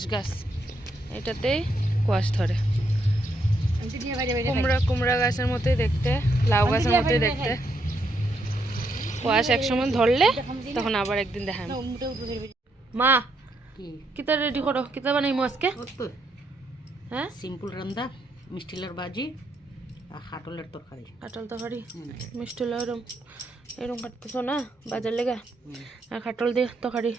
Quash গাছ। এটাতেই quash ধরে। কুমড়া কুমড়া গাছের মতোই দেখতে লাউ গাছের মতোই দেখতে। কোয়াশ একসময় ধরলে তখন আবার একদিন দেখাম মা কিতা রেডি করো? কিতা বানাইমো আজকে? হ্যাঁ? সিম্পল রান্দা মিষ্টিলার বাজি আর হাটলের তরকারি। কাটল তরকারি? হুম, মিষ্টি লাউ এরম এরম কাটতেছো না বাজার লেগে? আর কাটল দিয়ে তরকারি।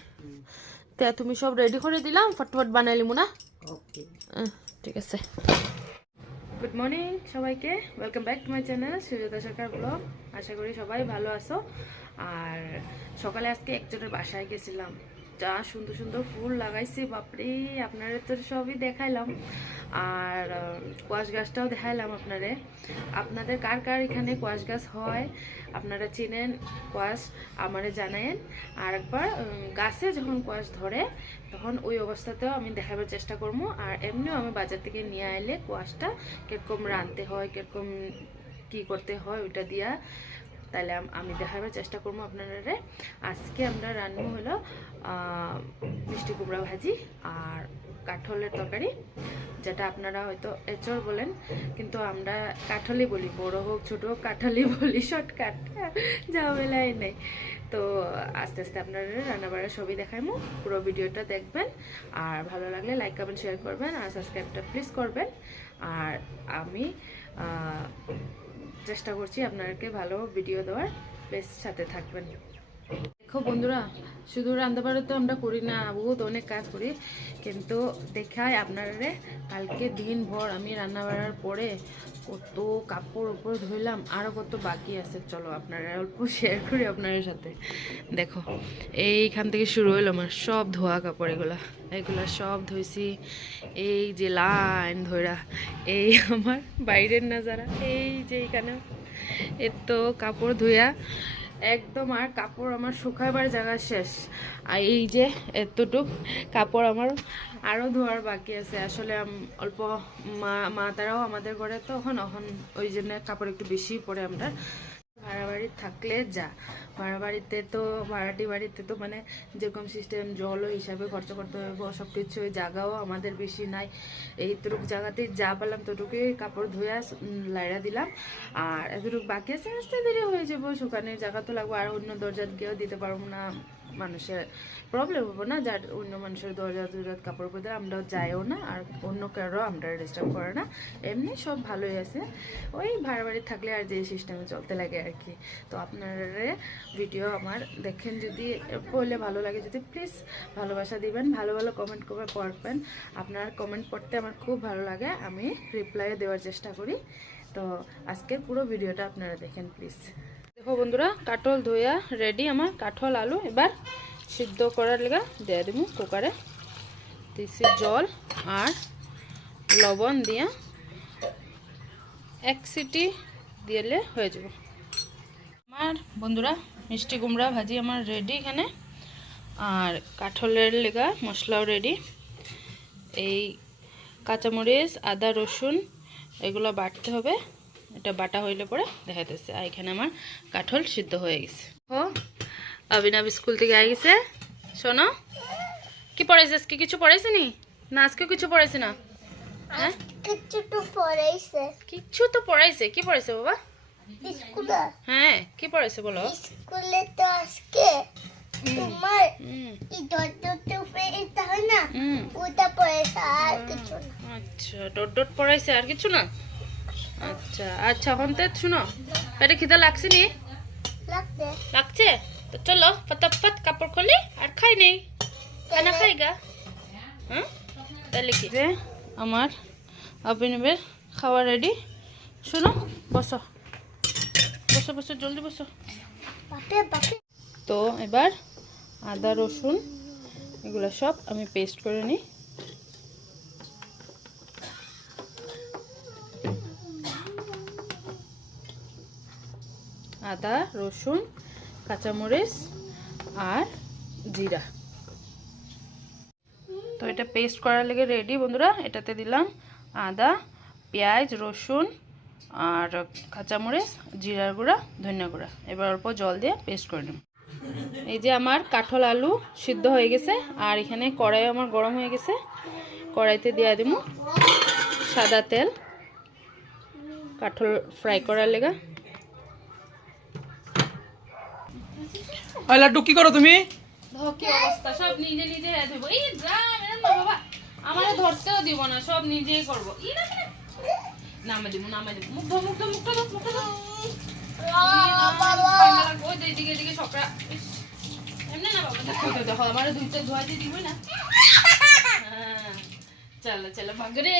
তে তুমি সব রেডি করে দিলাম ফটফট বানাই লিমু না? ওকে ঠিক আছে। গুড মর্নিং সবাইকে welcome back to my channel Sujata Sarkar blog আশা করি সবাই ভালো আছো। আর সকালে আজকে একজনের বাসায় গেছিলাম। যা সুন্দর সুন্দর ফুল লাগাইছে, বাপরে, আপনারা তো সবই দেখাইলাম। আর কোয়াশ গাছটাও দেখাইলাম আপনারে। আপনাদের কার কার এখানে কোয়াশ গাছ হয়, আপনারা চিনেন কোয়াশ, আমারে জানায়েন। আর একবার গাছে যখন কোয়াশ ধরে, তখন ওই অবস্থাতেও আমি দেখাবার চেষ্টা করব। আর এমনিও আমি বাজার থেকে নিয়ে আইলে কোয়াশটা কীরকম রাঁধতে হয়, কীরকম কি করতে হয়, ওইটা দিয়া তাহলে আমি দেখাবার চেষ্টা করব আপনারা আজকে আমরা রান্না হলো মিষ্টি কুমড়া ভাজি আর কাঠলের তরকারি, যেটা আপনারা হয়তো এচর বলেন, কিন্তু আমরা কাঠলি বলি। বড় হোক, ছোট হোক কাঠালি বলি, শর্টকাট, ঝামেলাই নেই। তো আস্তে আস্তে আপনারা রান্নাবাড়া সবই দেখাইমু, পুরো ভিডিওটা দেখবেন। আর ভালো লাগলে লাইক কমেন্ট শেয়ার করবেন আর সাবস্ক্রাইবটা প্লিজ করবেন। আর আমি চেষ্টা করছি আপনাদেরকে ভালো ভিডিও দেওয়ার। বেশ সাথে থাকবেন। দেখো বন্ধুরা শুধু রান্না রান্নাবাড়া তো আমরা করি না, বহুত অনেক কাজ করি। কিন্তু দেখায় আপনারা, কালকে দিনভর আমি রান্না বাড়ার পরে কত কাপড় উপর ধুইলাম আরও কত বাকি আছে, চলো আপনারা অল্প শেয়ার করি আপনাদের সাথে। দেখো, এইখান থেকে শুরু হলো আমার সব ধোয়া কাপড় এগুলা। এগুলা সব ধুইছি, এই যে লাইন ধরা এই আমার বাইরের নাজারা এই যে এইখানে, এত কাপড় ধুয়া একদম আর কাপড় আমার শুকাইবার জায়গা শেষ। আর এই যে এতটুক কাপড় আমার আরও ধোয়ার বাকি আছে। আসলে অল্প মা মা তারাও আমাদের ঘরে তো এখন এখন ওই জন্য কাপড় একটু বেশি পরে আমরা বাড়ি থাকলে যা। ভাড়া বাড়িতে তো ভাড়াটি বাড়িতে তো মানে যেরকম সিস্টেম জলও হিসাবে খরচ করতে হবে সব কিছু জায়গাও আমাদের বেশি নাই। এইটুকু জায়গাতেই যা পেলাম ততটুকুই কাপড় ধুয়ে লাইড়া দিলাম। আর এতটুকু বাকি আছে, আস্তে ধীরে হয়ে যাব, শুকানের জায়গা তো লাগবো, আর অন্য দরজা গিয়েও দিতে পারব না। মানুষের প্রবলেম হব না, যার অন্য মানুষের দরজা দরজা কাপড় পরে আমরাও যাইও না, আর অন্য কারও আমরা ডিস্টার্ব করে না। এমনি সব ভালোই আছে। ওই ভাড়া বাড়ি থাকলে আর যে সিস্টেমে চলতে লাগে আর কি। তো আপনারা ভিডিও আমার দেখেন যদি পড়লে ভালো লাগে যদি প্লিজ ভালোবাসা দিবেন, ভালো ভালো কমেন্ট করে পড়বেন। আপনার কমেন্ট পড়তে আমার খুব ভালো লাগে, আমি রিপ্লাই দেওয়ার চেষ্টা করি। তো আজকের পুরো ভিডিওটা আপনারা দেখেন প্লিজ দেখো বন্ধুরা কাঠল ধোয়া রেডি আমার কাঠল আলু এবার সিদ্ধ করার লেগে দিয়ে দেবো কুকারে দিছি জল আর লবণ দিয়া এক সিটি দিলে হয়ে যাবে। আমার বন্ধুরা, মিষ্টি কুমড়া ভাজি আমার রেডি এখানে। আর কাঠলের লেগা মশলাও রেডি এই কাঁচামরিচ, আদা, রসুন, এগুলো বাটতে হবে। এটা বাটা হইলে পরে দেখাইতেছে। আর এখানে আমার কাঠল সিদ্ধ হয়ে গেছে। ও অভিনব স্কুল থেকে আই গেছে। শোনো কি পড়াইছে আজকে? কিছু পড়াইছে নি? না আজকে কিছু পড়াইছে না? হ্যাঁ? কিছু তো পড়াইছে। কিচ্ছু তো পড়াইছে। কি পড়াইছে বাবা? হ্যাঁ কি পড়াইছে বলো? স্কুলে তো আজকে তোমার হয় আচ্ছা ডট ডট পড়াইছে আর কিছু না? আচ্ছা আচ্ছা এখন তো শুনো পেটে খিদা লাগছে নি? লাগছে। তো চলো ফটাফট কাপড় খুলি আর খাই নেই। খানা খাই গা হ্যাঁ তাহলে কি? যে আমার অভিনবের খাওয়া রেডি শোনো বসো। বসো বসো জলদি বসো। তো এবার আদা রসুন এগুলো সব আমি পেস্ট করে নিই। আদা, রসুন, কাঁচামরিচ আর জিরা। তো এটা পেস্ট করার লেগে রেডি বন্ধুরা, এটাতে দিলাম আদা, পেঁয়াজ, রসুন আর কাঁচামরিচ, জিরার গুঁড়া, ধনিয়া গুঁড়া। এবার অল্প জল দিয়ে পেস্ট করে নেব। এই যে আমার কাঠল আলু সিদ্ধ হয়ে গেছে, আর এখানে কড়াই আমার গরম হয়ে গেছে। কড়াইতে দিয়ে দিব সাদা তেল। কাঠল ফ্রাই করার লেগা ওই লাড্ডু কি করো তুমি? অবস্থা সব নিজে নিজে দেবো এই যা না বাবা। আমার ধরতেও দিব না সব নিজেই করব। ই না। নামে দিব নামে দিব। মুখ মুখ মুখ মুখ যে এদিকে এদিকে ইস, এমনি না বাবা দেখো দেখো, আমার দুইটা ধোয়াতে দিবই না। হ্যাঁ, চলো চলো ভাগরে।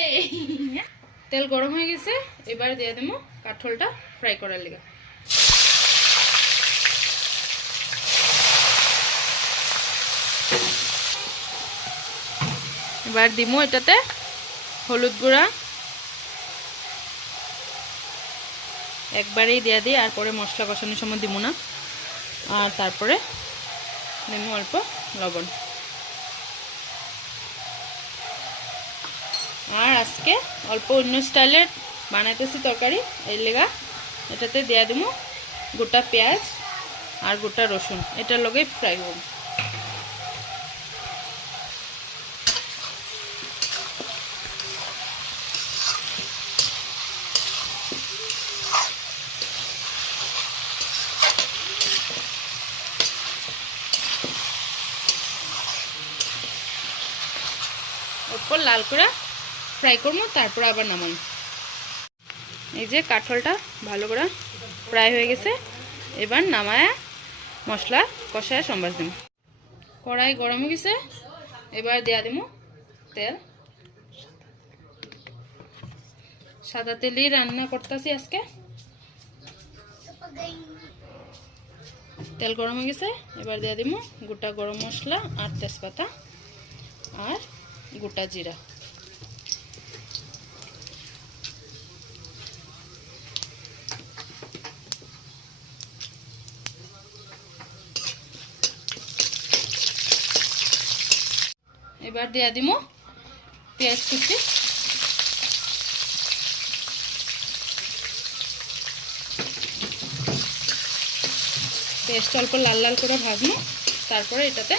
তেল গরম হয়ে গেছে এবার দিয়ে দেবো কাঠলটা ফ্রাই করার লেগে। এবার দিমু এটাতে, হলুদ গুঁড়া। একবারেই দিয়ে দিই, আর পরে মশলা কষানোর সময় দিব না। আর তারপরে দিমু অল্প লবণ। আর আজকে অল্প অন্য স্টাইলের বানাইতেছি তরকারি এই লেগা। এটাতে দেয়া দিব গোটা পেঁয়াজ আর গোটা রসুন, এটার লগে ফ্রাই করব। ওপর লাল করে ফ্রাই করব, তারপর আবার নামাই এই যে কাঠলটা ভালো করে ফ্রাই হয়ে গেছে, এবার নামায় মশলা কষায় সম্বাস দিম কড়াই গরম হয়ে গেছে, এবার দেয়া দিব তেল। সাদা তেলেই রান্না করতেছি আজকে। তেল গরম হয়ে গেছে, এবার দেয়া দিব গোটা গরম মশলা আর তেজপাতা। আর গোটা জিরা। এবার দেয়া দিব পেঁয়াজ কুচি। পেঁয়াজটা অল্প লাল লাল করে ভাজবো, তারপরে এটাতে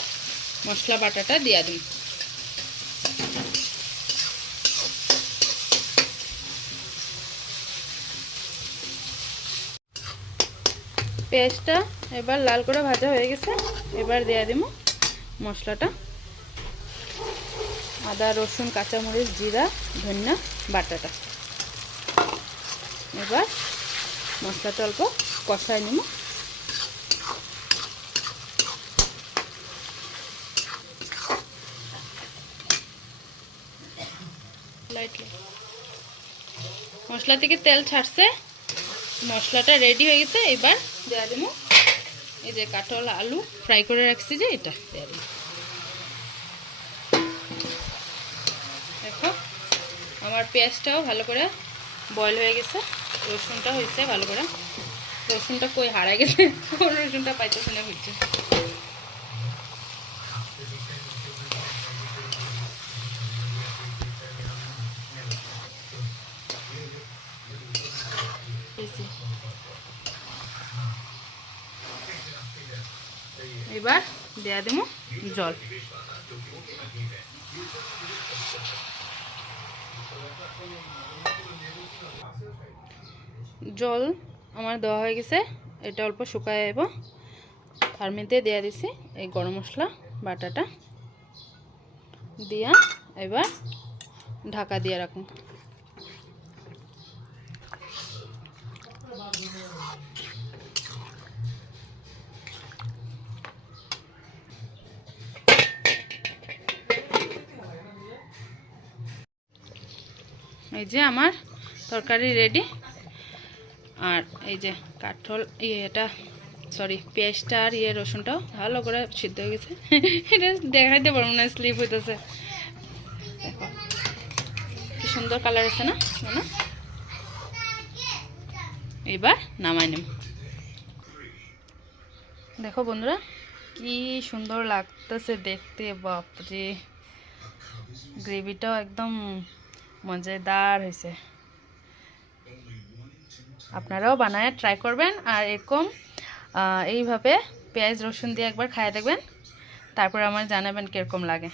মশলা বাটাটা দিয়া দিই পেঁয়াজটা এবার লাল করে ভাজা হয়ে গেছে। এবার দেয়া দিব মশলাটা। আদা, রসুন, কাঁচামরিচ, জিরা, ধনিয়া, বাটাটা। এবার মশলাটা অল্প কষায় নিব। মশলা থেকে তেল ছাড়ছে। মশলাটা রেডি হয়ে গেছে। এবার দেওয়া দেবো এই যে কাঁঠাল, আলু ফ্রাই করে রাখছি যে এটা দেওয়া দেবো দেখো, আমার পেঁয়াজটাও ভালো করে বয়েল হয়ে গেছে, রসুনটা হয়েছে ভালো করে। রসুনটা কই হারাই গেছে? রসুনটা পাইতেছে না বুঝছে এবার দেয়া দেবো জল। জল আমার দেওয়া হয়ে গেছে। এটা অল্প শুকায় যাব। তার মধ্যে দেওয়া দিছি এই গরম মশলা, বাটাটা। দিয়া এবার ঢাকা দিয়ে রাখুন এই যে আমার তরকারি রেডি আর এই যে কাঠল ইয়ে এটা সরি পেঁয়াজটা আর ইয়ে রসুনটাও ভালো করে সিদ্ধ হয়ে গেছে। এটা দেখাইতে পারব না স্লিপ হইতেছে। দেখো, কি সুন্দর কালার আছে না না এবার নামাই নেব। দেখো বন্ধুরা, কি সুন্দর লাগতেছে দেখতে, বাপরে। গ্রেভিটাও একদম মজাদার হয়েছে। আপনারাও বানায় ট্রাই করবেন আর এরকম এইভাবে পেঁয়াজ রসুন দিয়ে একবার খাইয়ে দেখবেন। তারপর আমার জানাবেন কীরকম লাগে।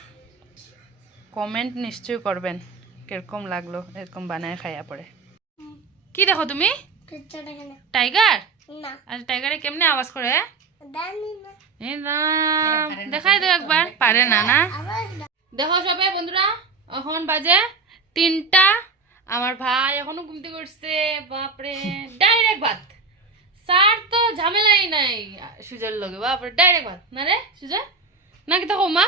কমেন্ট নিশ্চয়ই করবেন কীরকম লাগল এরকম বানায় খাইয়া পরে। কি দেখো তুমি? দেখে টাইগার আর টাইগারে কেমনে আওয়াজ করে? দেখাই দাও একবার পারে না না। না। দেখো সবে বন্ধুরা এখন বাজে তিনটা। আমার ভাই এখনও ঘুমতে করছে বাপরে ডাইরেক্ট ভাত। স্যার তো ঝামেলাই নাই সুজার লগে বাপরে ডাইরেক্ট ভাত। না রে সুজা? নাকি তো মা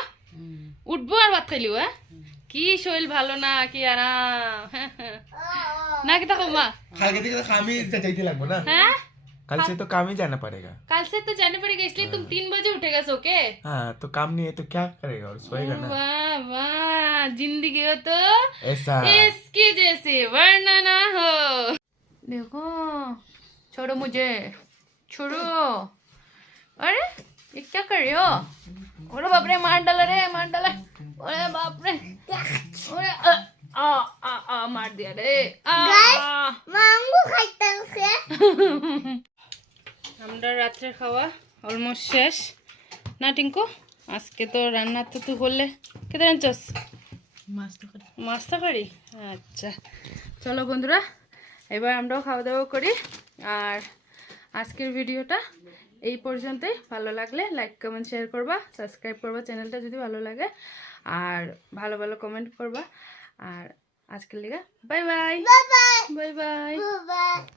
উঠবো আর ভাত খাইলিও হ্যাঁ? কি শরীর ভালো না কি আরাম হ্যাঁ, হ্যাঁ। নাকি তো মা দিকে খামি যাইতে লাগবো না? হ্যাঁ? कल हाँ। से तो काम ही जाना पड़ेगा। कल से तो जाना पड़ेगा इसलिए तुम हाँ। तीन बजे उठेगा सो के। हाँ तो काम नहीं है तो क्या करेगा और सोएगा ना। वाह वाह ज़िंदगी हो तो ऐसा। इसकी जैसे वरना ना हो। देखो छोड़ो मुझे छोड़ो। अरे ये क्या कर रहे हो? अरे बाप रे मार डाला रे मार डाला। अरे बाप रे। अरे आ, आ आ मार दिया रे। आ, गाइस मांगू खाता है আমরা রাত্রের খাওয়া অলমোস্ট শেষ। না টিঙ্কু? আজকে তো রান্না তো তুই করলে। কেটে আনছস? মাছ তো করে মাছ তরকারি? আচ্ছা। চলো বন্ধুরা এবার আমরাও খাওয়া দাওয়া করি। আর আজকের ভিডিওটা এই পর্যন্তই। ভালো লাগলে লাইক কমেন্ট শেয়ার করবা। সাবস্ক্রাইব করবা চ্যানেলটা যদি ভালো লাগে। আর ভালো ভালো কমেন্ট করবা। আর আজকের লিগা bye bye bye bye bye bye bye